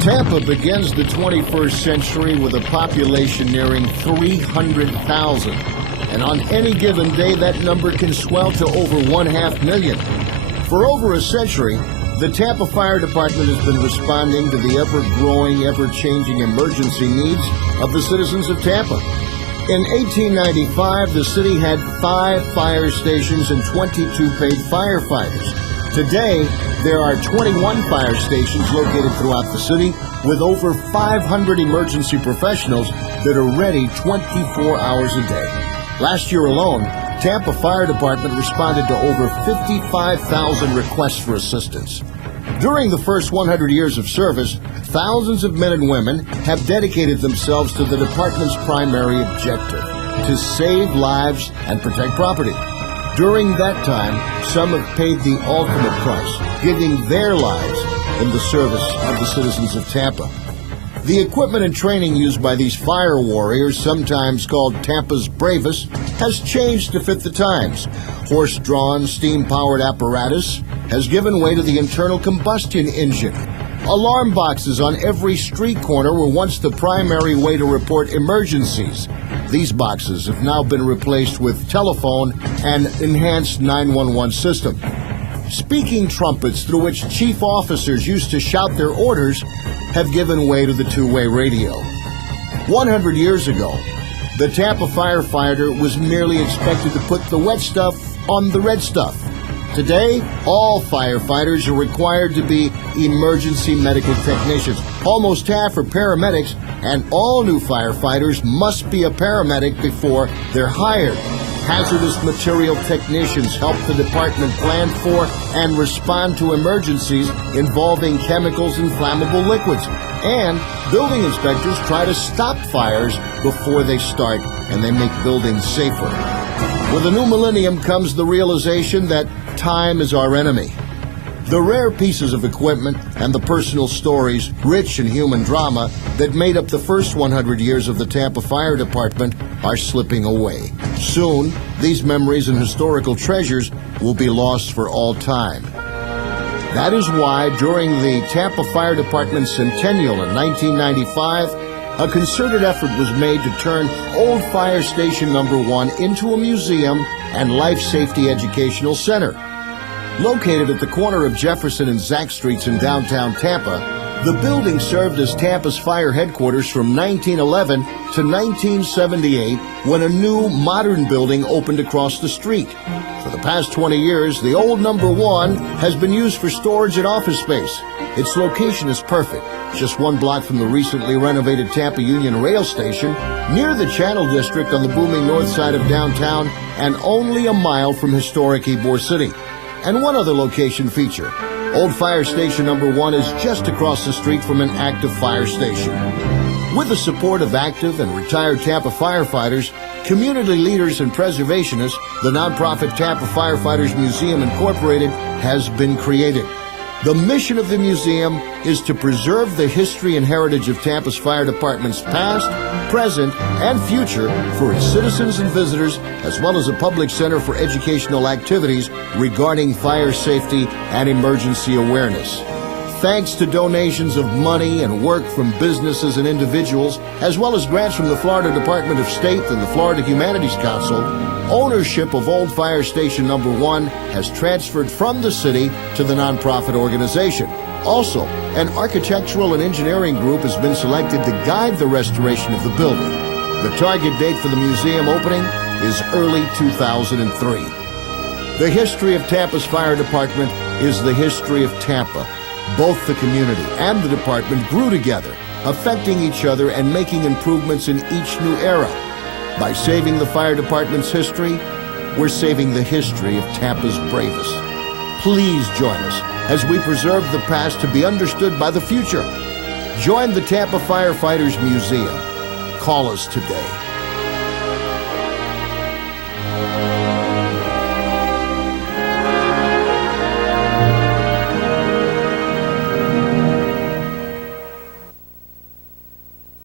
Tampa begins the 21st century with a population nearing 300,000. And on any given day, that number can swell to over 500,000. For over a century, the Tampa Fire Department has been responding to the ever-growing, ever-changing emergency needs of the citizens of Tampa. In 1895, the city had 5 fire stations and 22 paid firefighters. Today, there are 21 fire stations located throughout the city with over 500 emergency professionals that are ready 24 hours a day. Last year alone, Tampa Fire Department responded to over 55,000 requests for assistance. During the first 100 years of service, thousands of men and women have dedicated themselves to the department's primary objective, to save lives and protect property. During that time, some have paid the ultimate price, giving their lives in the service of the citizens of Tampa. The equipment and training used by these fire warriors, sometimes called Tampa's bravest, has changed to fit the times. Horse-drawn, steam-powered apparatus has given way to the internal combustion engine. Alarm boxes on every street corner were once the primary way to report emergencies. These boxes have now been replaced with telephone and enhanced 911 system. Speaking trumpets through which chief officers used to shout their orders have given way to the two-way radio. 100 years ago, the Tampa firefighter was merely expected to put the wet stuff on the red stuff. Today, all firefighters are required to be emergency medical technicians. Almost half are paramedics, and all new firefighters must be a paramedic before they're hired. Hazardous material technicians help the department plan for and respond to emergencies involving chemicals and flammable liquids. And building inspectors try to stop fires before they start, and they make buildings safer. With the new millennium comes the realization that time is our enemy. The rare pieces of equipment and the personal stories, rich in human drama, that made up the first 100 years of the Tampa Fire Department are slipping away. Soon, these memories and historical treasures will be lost for all time. That is why, during the Tampa Fire Department centennial in 1995, a concerted effort was made to turn Old Fire Station Number 1 into a museum and life safety educational center. Located at the corner of Jefferson and Zack Streets in downtown Tampa, the building served as Tampa's fire headquarters from 1911 to 1978, when a new modern building opened across the street. For the past 20 years, the old Number 1 has been used for storage and office space. Its location is perfect, just 1 block from the recently renovated Tampa Union Rail Station, near the Channel District on the booming north side of downtown, and only a mile from historic Ybor City. And one other location feature. Old Fire Station Number 1 is just across the street from an active fire station. With the support of active and retired Tampa firefighters, community leaders, and preservationists, the nonprofit Tampa Firefighters Museum Incorporated has been created. The mission of the museum is to preserve the history and heritage of Tampa's fire department's past, present, and future for its citizens and visitors, as well as a public center for educational activities regarding fire safety and emergency awareness. Thanks to donations of money and work from businesses and individuals, as well as grants from the Florida Department of State and the Florida Humanities Council, ownership of Old Fire Station Number 1 has transferred from the city to the nonprofit organization. Also, an architectural and engineering group has been selected to guide the restoration of the building. The target date for the museum opening is early 2003. The history of Tampa's fire department is the history of Tampa. Both the community and the department grew together, affecting each other and making improvements in each new era. By saving the fire department's history, we're saving the history of Tampa's bravest. Please join us as we preserve the past to be understood by the future. Join the Tampa Firefighters Museum. Call us today.